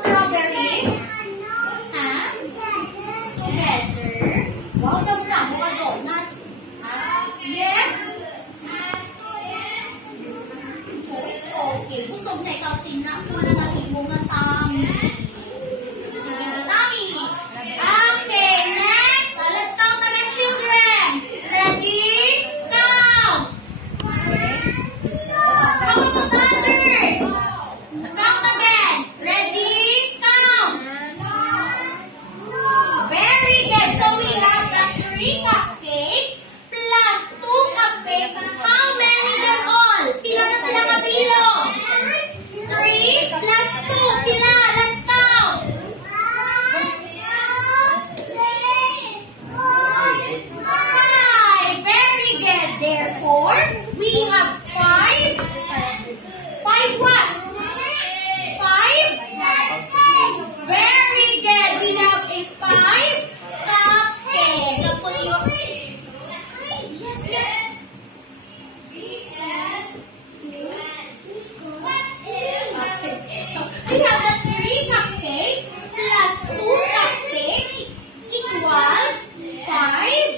Strawberry. Huh? Together. Wow, daw na. Mga donuts. Yes. So, it's okay. Busog na ikaw sina. Kung na natin mo nga tami. Sige na tami. Okay, next. Let's count again, children. Ready? Count. How about others? Count again. Ready? Count. Very good. So we have the 3 cupcakes plus 2 cupcakes. How many them all? Pila na sila kabilong? 3 plus 2. Pila? Let's count. 5. Very good. Therefore, we have 5. 5 what? 5? Very good. We have a 5 cupcakes. So put your... Yes, yes. Okay. So we have the 3 cupcakes plus 2 cupcakes equals 5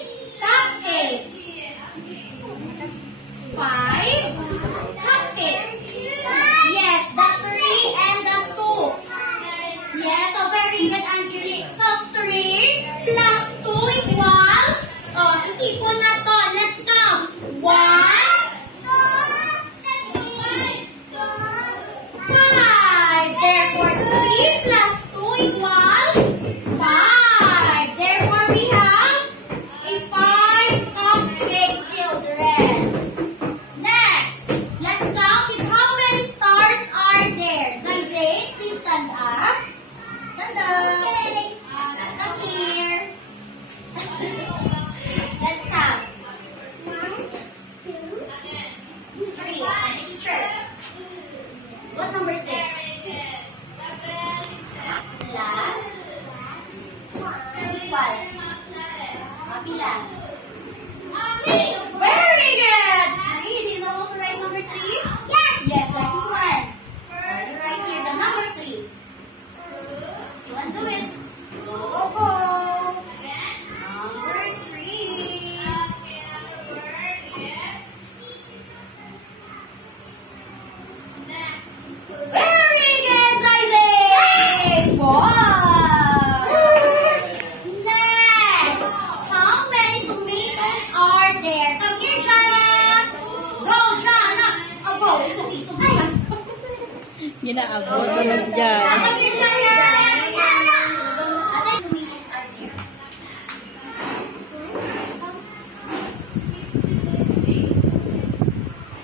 cupcakes. 5 cupcakes. Yes, the 3 and the 2. Yes, so very good, Angelique. So 3 plus 2 equals, isipon na to. Let's count. 1, 5. Therefore, 3 plus 2 equals 5. Therefore, we have a 5 cupcake, children. Next, let's count it. How many stars are there? Zayzay, please stand up. Stand up. Come here. Let's count. 3. I'm the teacher. What number is this? Last. Equals. Pila. Very good. 3. Do you know how to write number 3? Yes. Yes, like this one. Right here, the number 3. You want to do it? Go, go. Number 3. Very good, Zayzay. Wow. Next, how many tomatoes are there? Come here, Jana. Go, Jana. Abo, isog-isog na yan. Ginaabot ko na siya. Come here, Jana. How many tomatoes are there?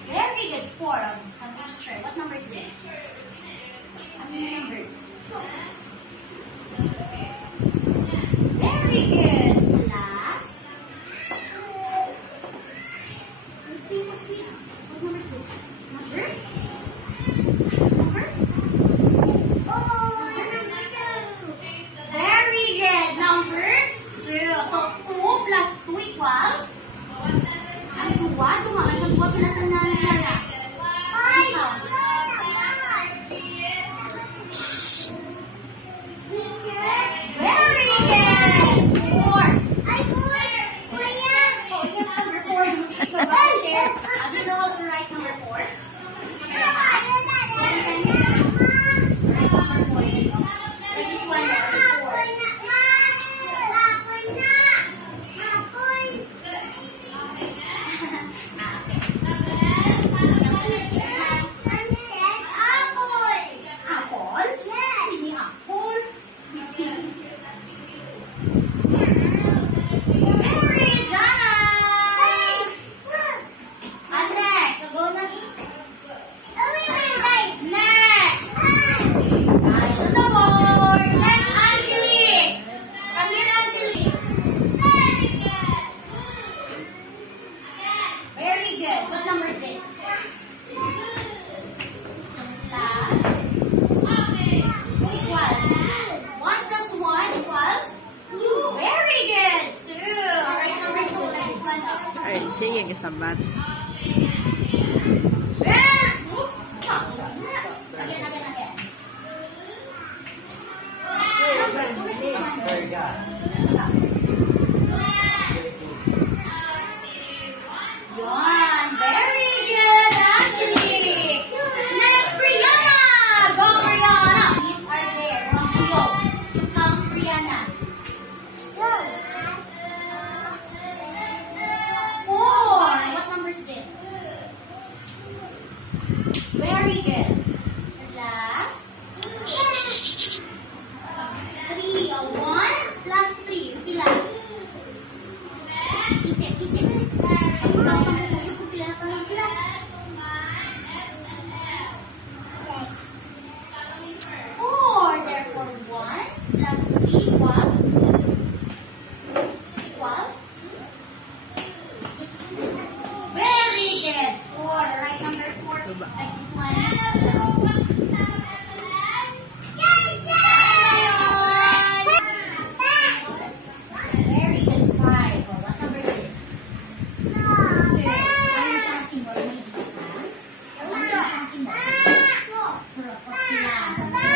Very good. 4 of them. I'm not sure. What number is this? How many number? Very good. Last. Let's see what's here. What number is this? Number? Number? Very good. Number 2. So 2 plus 2 equals? Ang 2. Dumaan sa 2. Pinatandaan na na. Very good. 4. Oh, yes, number 4. Go back here. Do you know how to write number 4? Write number 4. Like this one, number 4. Apple? Hindi apple. Very Jana. And next, so go na. Next. Eyes on the board. Next, Angelique. Come here, Angelique. Very good. What number is this? Plus. Equals. 1 plus 1 equals? Very good. 2. Alright, number 2. Like this one up. Ay, siya yung isabat. Very good. Again, again, again. Plus.